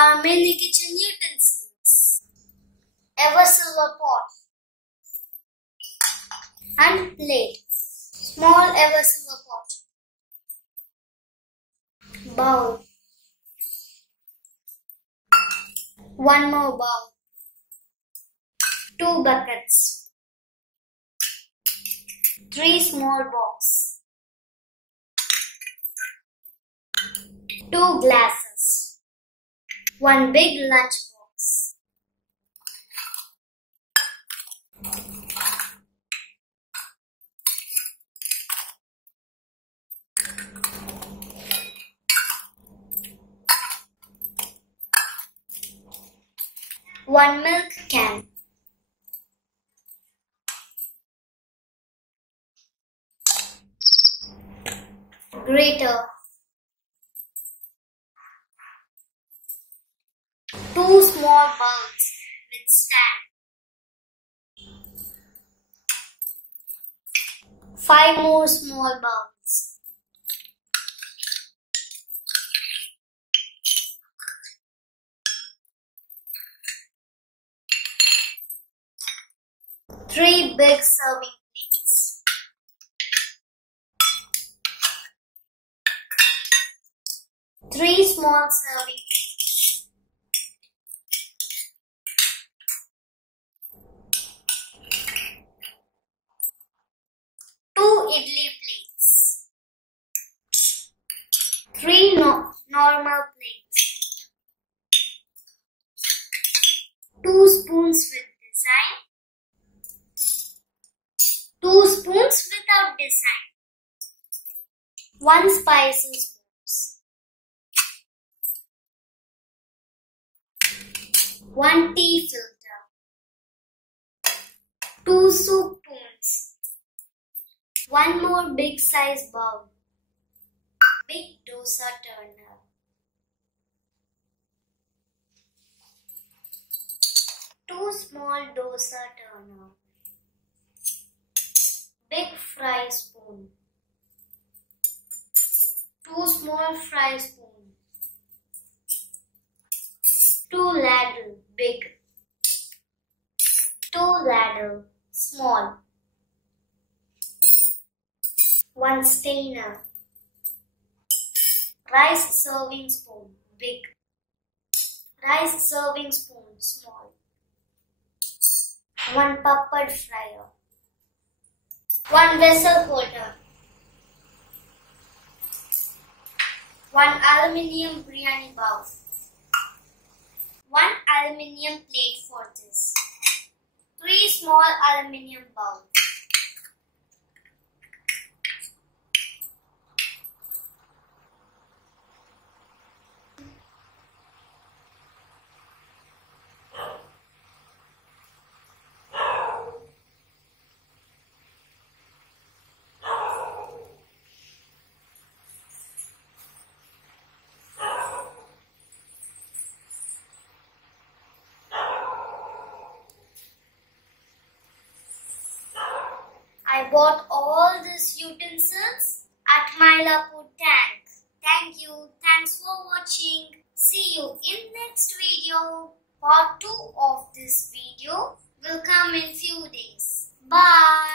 are mainly kitchen utensils. Eversilver pot and plate. Small eversilver pot. Bowl. One more bowl. 2 buckets. 3 small bowls. 2 glasses. 1 big lunch box. One milk can. Grater. 2 small bowls with stand. 5 more small bowls. Three big serving plates. Three small serving plates. Two idly plates. Three normal plates. 2 spoons with design. 2 spoons without design. 1 spices box. 1 tea filter. 2 soup spoons. 1 more big size bowl. Big dosa turner. 2 small dosa turner. Big fry spoon. 2 small fry spoon. 2 ladle big. 2 ladle small. 1 stainer. Rice serving spoon big. Rice serving spoon small. 1 papad fryer. 1 vessel holder. 1 aluminium biryani bowl. 1 aluminium plate for this. 3 small aluminium bowls. I bought all these utensils at my Lapu tank. Thank you. Thanks for watching. See you in next video. Part 2 of this video will come in few days. Bye.